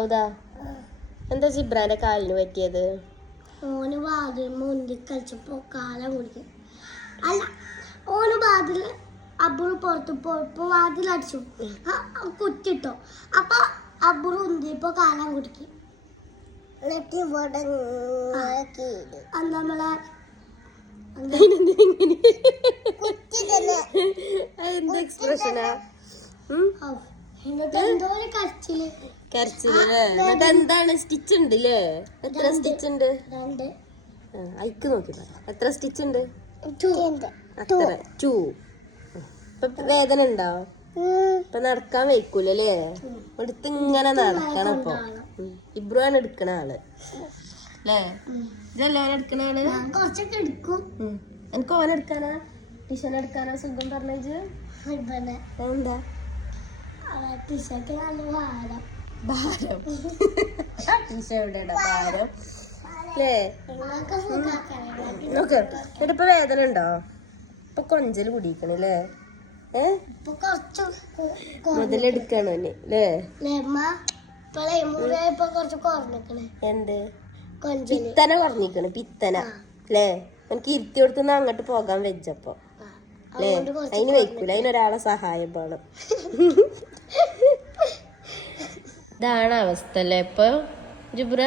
ഔദാ എന്താ ജിബ്രാന്റെ കാലിന് പറ്റിയത്? ഓന് വാതിൽ മുന്തി കളിച്ചപ്പോ കാലം കുടിക്കും. അല്ല, ഓന് വാതിൽ അബുറ് പുറത്ത് പോയപ്പോ വാതിൽ അടിച്ചു കുറ്റിട്ടോ. അപ്പൊ അബുറ് ഉന്തിയപ്പോ കാലം കുടിക്കും. നമ്മളെ എക്സ്പ്രഷനാ കരച്ചില്. എന്താണ് സ്റ്റിച്ച് ഉണ്ട് ല്ലേ? എത്ര സ്റ്റിച്ച് ഉണ്ട്? അയക്ക് നോക്കി എത്ര സ്റ്റിച്ച് ഉണ്ട്? അത്ര 2. ഇപ്പൊ വേദന ഉണ്ടോ? ഇപ്പൊ നടക്കാൻ വയ്ക്കൂലേ? എടുത്ത് ഇങ്ങനെ നടക്കണം. ഇപ്പൊ ഇബ്രുവാണ് എടുക്കണ ആള് അല്ലേ? ഇതല്ലേ എടുക്കണ ആള്? കുറച്ചൊക്കെ എടുക്കും. എനിക്ക് ഓൻ എടുക്കാനാ ടിഷൻ എടുക്കാനാ സുഖം പറഞ്ഞത്? എന്താ ടിഷക്ക് നല്ല ഭാരം. ഭാരം ടിഷ എവിടെയാ ഭാരം അല്ലേ? നോക്ക് എന്നിട്ടിപ്പോ വേദന ഉണ്ടോ? ഇപ്പൊ കൊഞ്ചല് കുടിക്കണല്ലേ? മുതലെടുക്കാണോ അല്ലേ? എന്ത് പിത്തന കുറഞ്ഞിക്കണ്? പിത്തന അല്ലേ? എനിക്ക് ഇരുത്തി കൊടുത്തുന്ന അങ്ങോട്ട് പോകാൻ വെച്ചപ്പോ അല്ലേ? അതിന് വെക്കൂല, അതിനൊരാളെ സഹായം വേണം. ഇതാണ് അവസ്ഥ അല്ലേ ഇപ്പൊ ജിബ്ര?